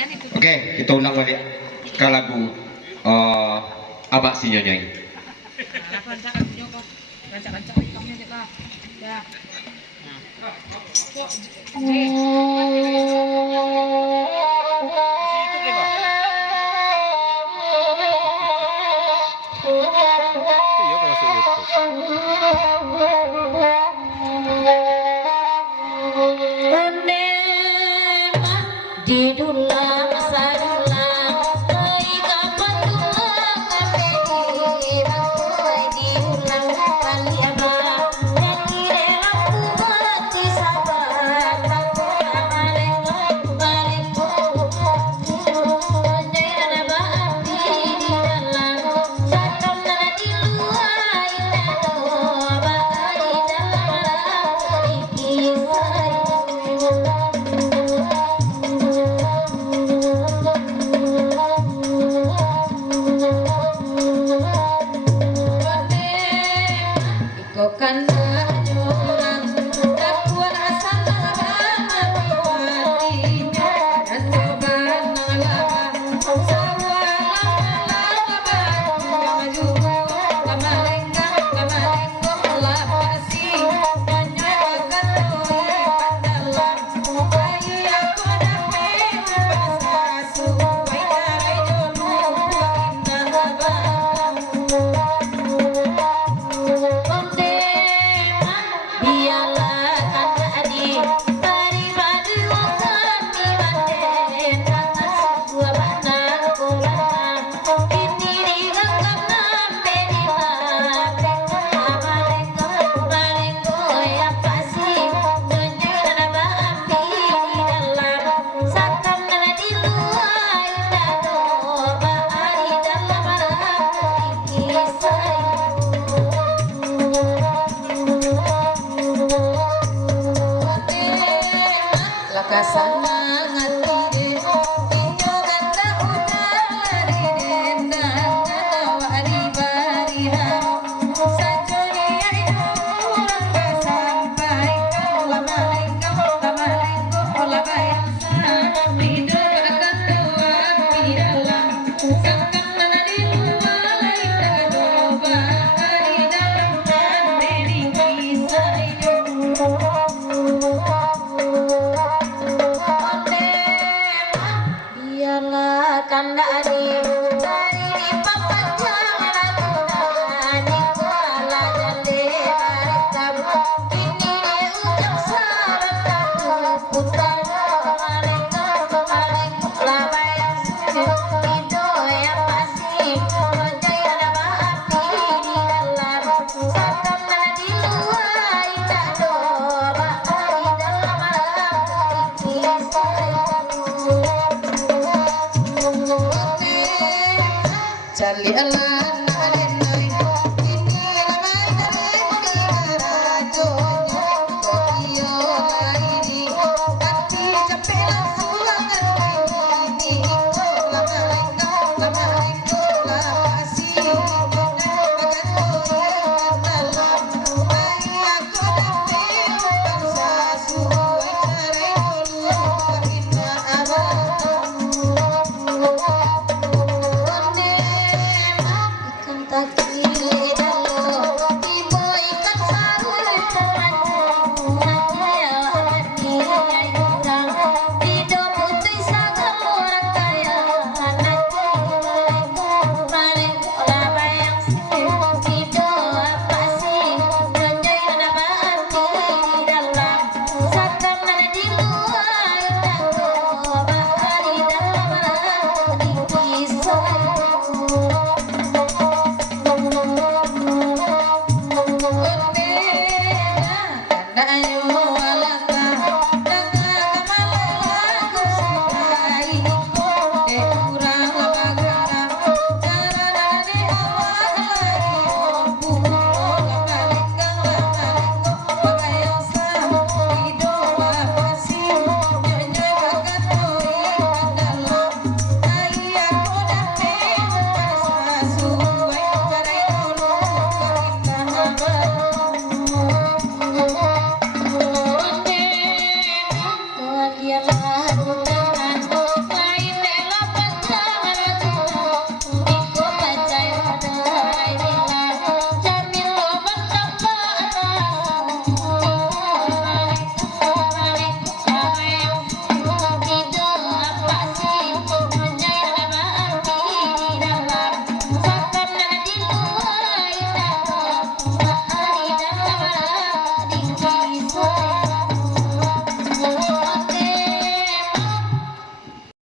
Oke, kita ulang balik ke lagu Abak si Nyonyai. Di dulang sadulang ai kapan dulang apedi bakoi di dulang kali abang jadi relaku mati sabar bakoi amaleng balengku jangan abadi di dalam satam nana di luar itu bagai dalam ikisai kan orang dakwah asal nama wadinya dan coba nalaba sawa lama maju lama lenggo lapasi dan nyoba katoi pandalam bayi aku dapat pasasu bayi jono indah abang Lakasana ngati inyo ganda udara di dendang wari bariha sajoni itu langka sampai kau lama olah bayasa hidup akan tua di dalam sangkang mana di luar kita coba di dalam dan beri kisah kanda adi dari di papan jangan aku di kuala jande barekam kini di ujung sarataku putar malengku labai yang sujud itu yang pasti menjadi ada api di dalam satam di luar tidak doa di dalam malam kisah Charlie Allah nalenoi ini ramai dari rajo Tokyo laini hati capek langsung ini lama lengko lapasi makan koyo dalam bayi aku dapat bangsa suai cari dulu karena abang takile dalo tiba ikan sarul temanku kaya hati kurang hidup putih sagam orang kaya anakku paling pola bayang hidup apa sih menjadi nama hati di dalam satam nana di luar tak bakal di dalam di kisah Kalian